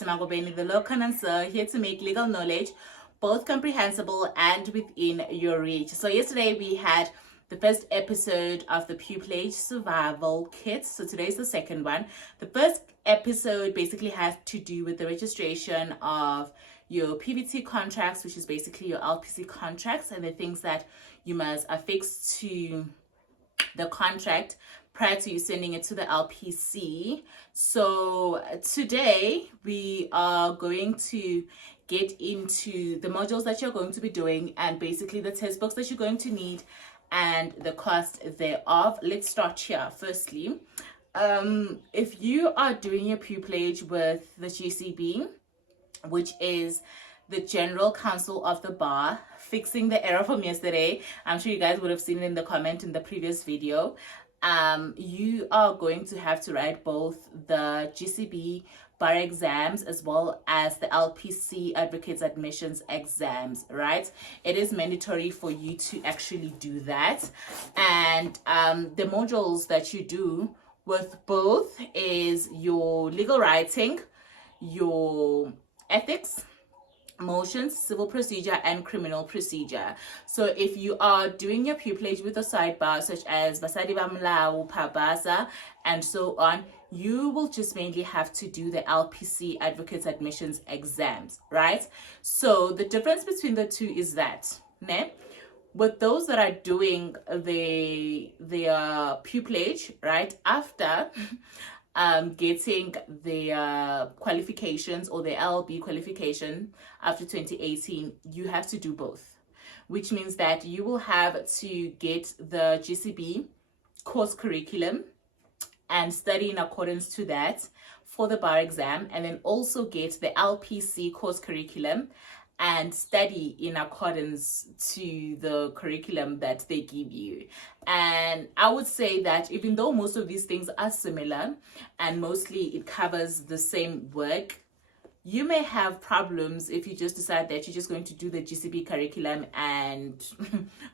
Simagobeni, the law connoisseur, here to make legal knowledge both comprehensible and within your reach. So yesterday we had the first episode of the Pupillage Survival Kit. So today's the second one. The first episode basically has to do with the registration of your PVT contracts, which is basically your LPC contracts, and the things that you must affix to the contract prior to you sending it to the LPC. So today we are going to get into the modules that you're going to be doing and basically the textbooks that you're going to need and the cost thereof. Let's start here. Firstly, if you are doing your pupillage with the GCB, which is the General Counsel of the Bar, fixing the error from yesterday, I'm sure you guys would have seen it in the comment in the previous video. You are going to have to write both the GCB bar exams as well as the LPC advocates admissions exams, right? It is mandatory for you to actually do that. And the modules that you do with both is your legal writing, your ethics, motions, civil procedure, and criminal procedure. So if you are doing your pupillage with a sidebar such as Basadi Bamlao, Pabasa, and so on, you will just mainly have to do the LPC advocates admissions exams, right? So the difference between the two is that, with those that are doing the pupillage, right, after getting their qualifications or the LB qualification after 2018, you have to do both, which means that you will have to get the GCB course curriculum and study in accordance to that for the bar exam, and then also get the LPC course curriculum and study in accordance to the curriculum that they give you. And I would say that even though most of these things are similar and mostly it covers the same work, you may have problems if you just decide that you're just going to do the GCB curriculum and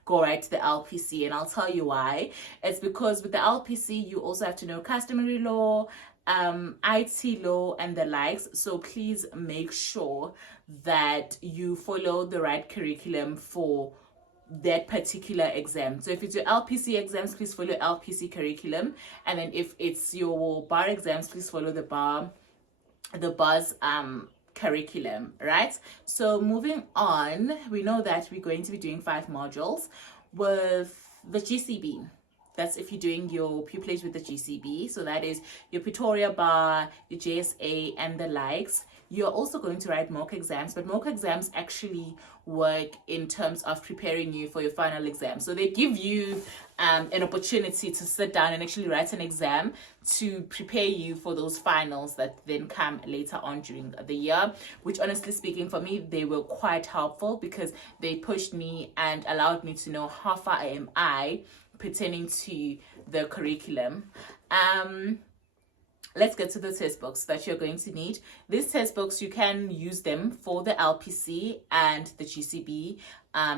go right to the LPC. And I'll tell you why. It's because with the LPC, you also have to know customary law, IT law, and the likes. So please make sure that you follow the right curriculum for that particular exam. So if it's your LPC exams, please follow LPC curriculum. And then if it's your bar exams, please follow the bar's curriculum, right? So moving on, we know that we're going to be doing 5 modules with the GCB. That's if you're doing your pupillage with the GCB. So that is your Pretoria bar, your JSA, and the likes. You're also going to write mock exams, but mock exams actually work in terms of preparing you for your final exam. So they give you an opportunity to sit down and actually write an exam to prepare you for those finals that then come later on during the year, which honestly speaking for me, they were quite helpful because they pushed me and allowed me to know how far am I pertaining to the curriculum. Let's get to the textbooks that you're going to need. These textbooks, you can use them for the LPC and the GCB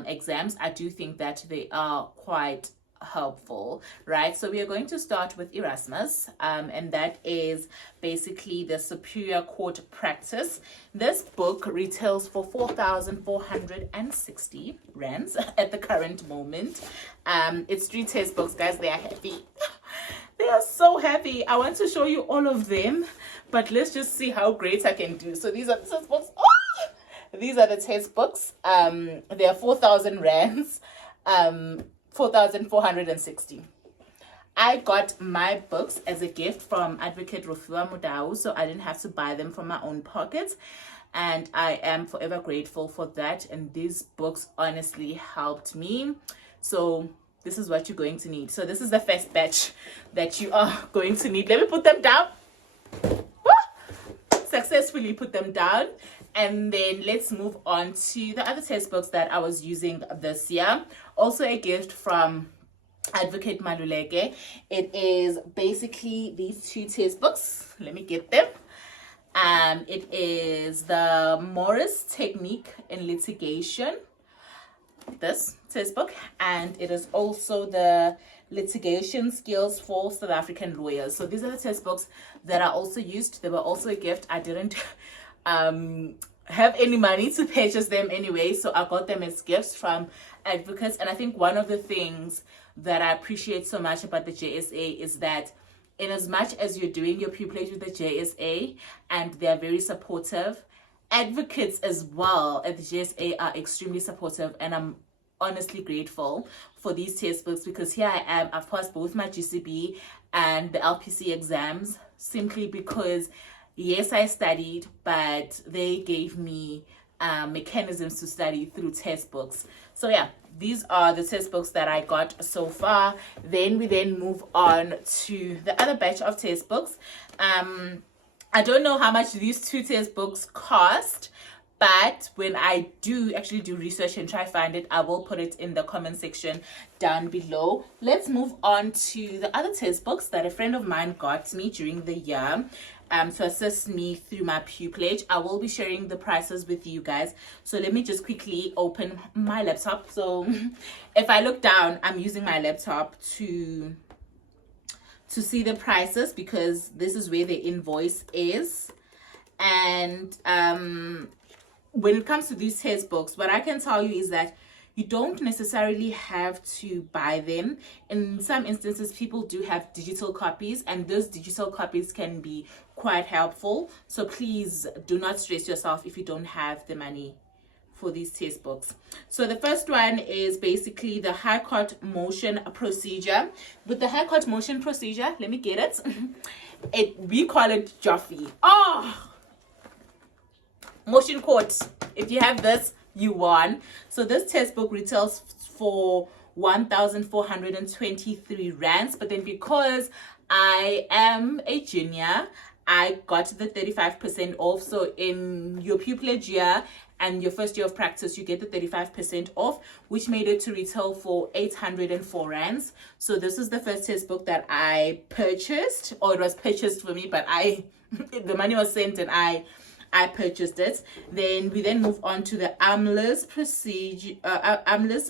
exams. I do think that they are quite helpful, right? So we are going to start with Erasmus, and that is basically the Superior Court Practice. This book retails for 4,460 rands at the current moment. It's 3 textbooks, guys. They are heavy. They are so heavy. I want to show you all of them, but let's just see how great I can do. So these are the textbooks. Oh! These are the textbooks. They are 4,000 rands, 4,460. I got my books as a gift from Advocate Rufua Mudau, so I didn't have to buy them from my own pocket, and I am forever grateful for that. And these books honestly helped me. So this is what you're going to need. So this is the first batch that you are going to need. Let me put them down. Successfully put them down. And then let's move on to the other textbooks that I was using this year. Also a gift from Advocate Maluleke. It is basically these 2 textbooks. Let me get them. It is the Morris Technique in Litigation, this textbook, and it is also the Litigation Skills for South African Lawyers. So these are the textbooks that I also used. They were also a gift. I didn't have any money to purchase them anyway, so I got them as gifts from advocates. And I think one of the things that I appreciate so much about the JSA is that in as much as you're doing your pupillage with the JSA and they're very supportive, advocates as well at the JSA are extremely supportive, and I'm honestly grateful for these textbooks, because here I am, I've passed both my GCB and the LPC exams simply because yes, I studied, but they gave me mechanisms to study through textbooks. So yeah, these are the textbooks that I got so far. Then we move on to the other batch of textbooks. I don't know how much these two textbooks cost, but when I do actually do research and try find it, I will put it in the comment section down below. Let's move on to the other textbooks that a friend of mine got me during the year to assist me through my pupillage. I will be sharing the prices with you guys. So let me just quickly open my laptop. So if I look down, I'm using my laptop to see the prices, because this is where the invoice is. And when it comes to these textbooks, what I can tell you is that you don't necessarily have to buy them. In some instances, people do have digital copies, and those digital copies can be quite helpful. So please do not stress yourself if you don't have the money for these textbooks. So the first one is basically the High Court Motion Procedure. With the High Court Motion Procedure, let me get it. We call it Joffy. Motion Court. If you have this, you won. So this textbook retails for 1,423 rands, but then because I am a junior, I got the 35% off. So in your pupillage year and your first year of practice, you get the 35% off, which made it to retail for 804 rands. So this is the first textbook that I purchased, or it was purchased for me, but the money was sent and I purchased it. Then we move on to the Amler's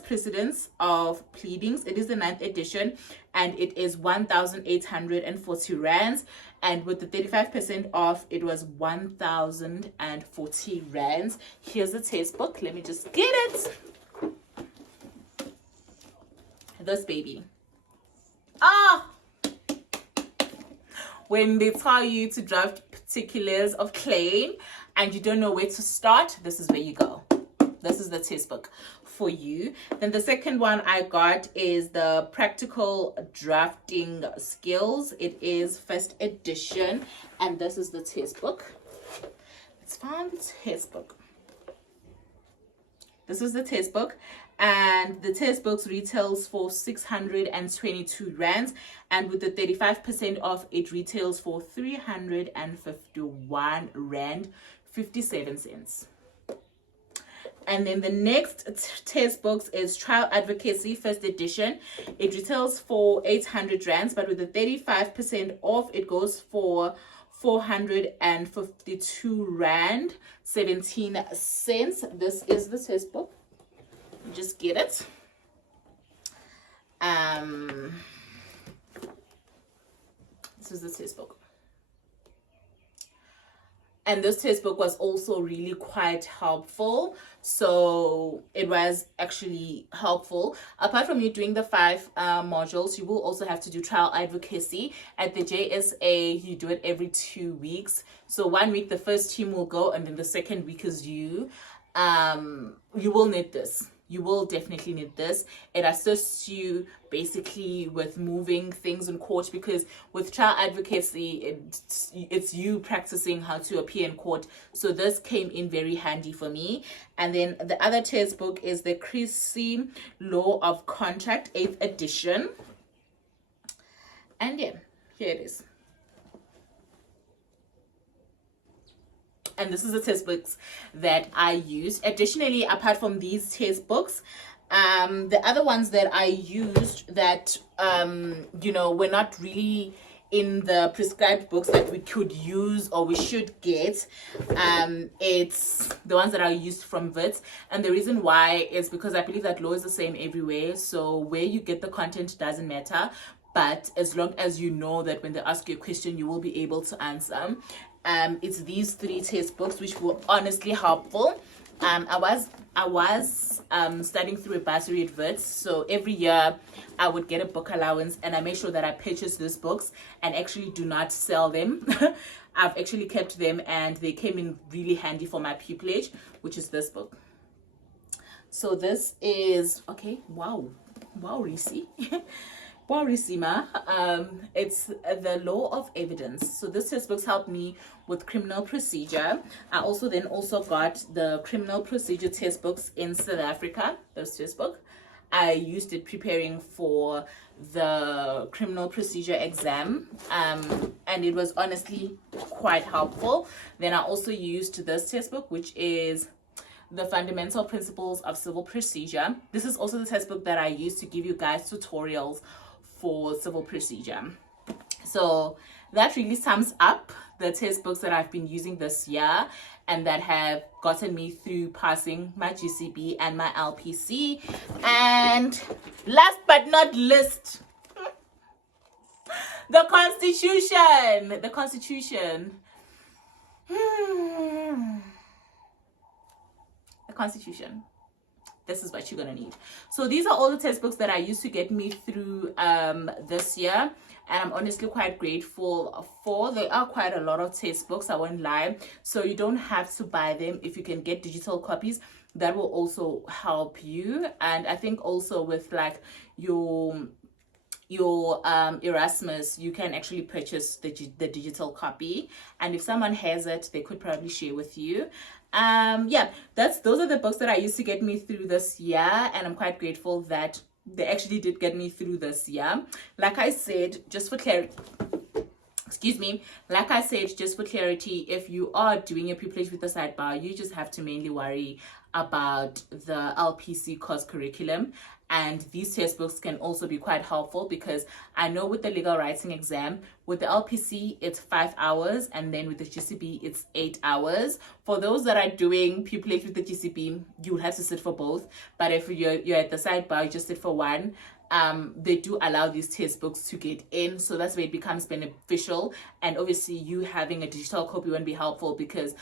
Precedence of Pleadings. It is the 9th edition, and it is 1,840 rands. And with the 35% off, it was 1,040 rands. Here's the textbook. Let me just get it. This baby. When they tell you to draft particulars of claim and you don't know where to start, this is where you go. This is the textbook for you. Then the second one I got is the Practical Drafting Skills. It is 1st edition, and this is the textbook. Let's find the textbook. This is the textbook, and the textbooks retails for 622 rands, and with the 35% off, it retails for 351 rand 57 cents. And then the next textbooks is Trial Advocacy 1st edition. It retails for 800 rands, but with the 35% off, it goes for 452 rand 17 cents. This is the textbook. Just get it. This is the textbook. And this textbook was also really quite helpful. So it was actually helpful. Apart from you doing the 5 modules, you will also have to do trial advocacy. At the JSA, you do it every 2 weeks. So 1 week, the first team will go, and then the second week is you. You will need this. You will definitely need this. It assists you basically with moving things in court, because with trial advocacy, it's you practicing how to appear in court. So this came in very handy for me. And then the other textbook is the Creasy Law of Contract 8th edition. And yeah, here it is. And this is the textbooks that I used. Additionally, apart from these textbooks, the other ones that I used that, were not really in the prescribed books that we could use or we should get, it's the ones that I used from WITS. And the reason why is because I believe that law is the same everywhere. So where you get the content doesn't matter. But as long as you know that when they ask you a question, you will be able to answer. It's these 3 textbooks which were honestly helpful. I was studying through a bursary adverts, so every year I would get a book allowance, and I make sure that I purchase these books and actually do not sell them. I've actually kept them, and they came in really handy for my pupillage, which is this book. So this is okay. Wow, Risi. Wow, Risima. It's the law of evidence. So this textbooks helped me with criminal procedure. I also got the criminal procedure textbooks in South Africa. Those textbook, I used it preparing for the criminal procedure exam, and it was honestly quite helpful. Then I also used this textbook, which is the fundamental principles of civil procedure. This is also the textbook that I use to give you guys tutorials for civil procedure. So that really sums up the textbooks that I've been using this year and that have gotten me through passing my GCB and my LPC. And last but not least, the Constitution. The Constitution. The Constitution. This is what you're gonna need. So these are all the textbooks that I used to get me through this year, and I'm honestly quite grateful for. There are quite a lot of textbooks, I won't lie, so you don't have to buy them. If you can get digital copies, that will also help you. And I think also with like your Erasmus, you can actually purchase the digital copy, and if someone has it, they could probably share with you. Yeah, those are the books that I used to get me through this year, and I'm quite grateful that they actually did get me through this year. Like I said, just for clarity, if you are doing your pupillage with the sidebar, you just have to mainly worry about the LPC course curriculum, and these textbooks can also be quite helpful, because I know with the legal writing exam, with the LPC it's 5 hours, and then with the GCB it's 8 hours. For those that are doing pupillage with the GCB, you'll have to sit for both, but if you're at the sidebar, you just sit for one. They do allow these textbooks to get in, so that's where it becomes beneficial. And obviously you having a digital copy won't be helpful, because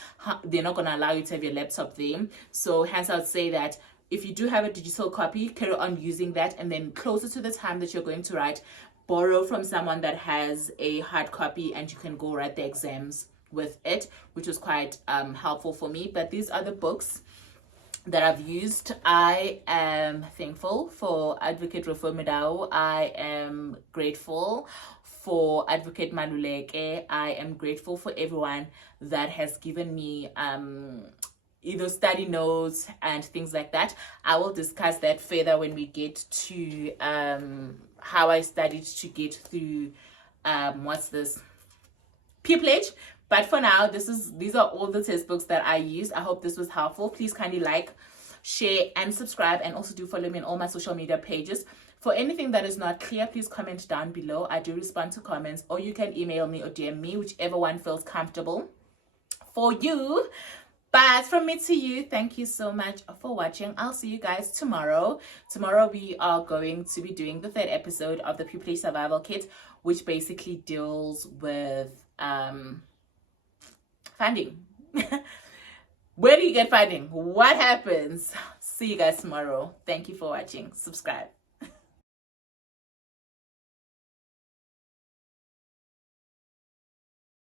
they're not going to allow you to have your laptop there. So hence I would say that if you do have a digital copy, carry on using that, and then closer to the time that you're going to write, borrow from someone that has a hard copy, and you can go write the exams with it, which was quite helpful for me. But these are the books that I've used. I am thankful for Advocate Rofomedao. I am grateful for Advocate Maluleke. I am grateful for everyone that has given me either study notes and things like that. I will discuss that further when we get to how I studied to get through what's this, pupillage. But for now, these are all the textbooks that I use. I hope this was helpful. Please kindly like, share, and subscribe, and also do follow me on all my social media pages. For anything that is not clear, please comment down below. I do respond to comments, or you can email me or DM me, whichever one feels comfortable for you. But from me to you, thank you so much for watching. I'll see you guys tomorrow. Tomorrow we are going to be doing the 3rd episode of the Pupillage Survival Kit, which basically deals with funding. Where do you get funding? What happens? See you guys tomorrow. Thank you for watching. Subscribe.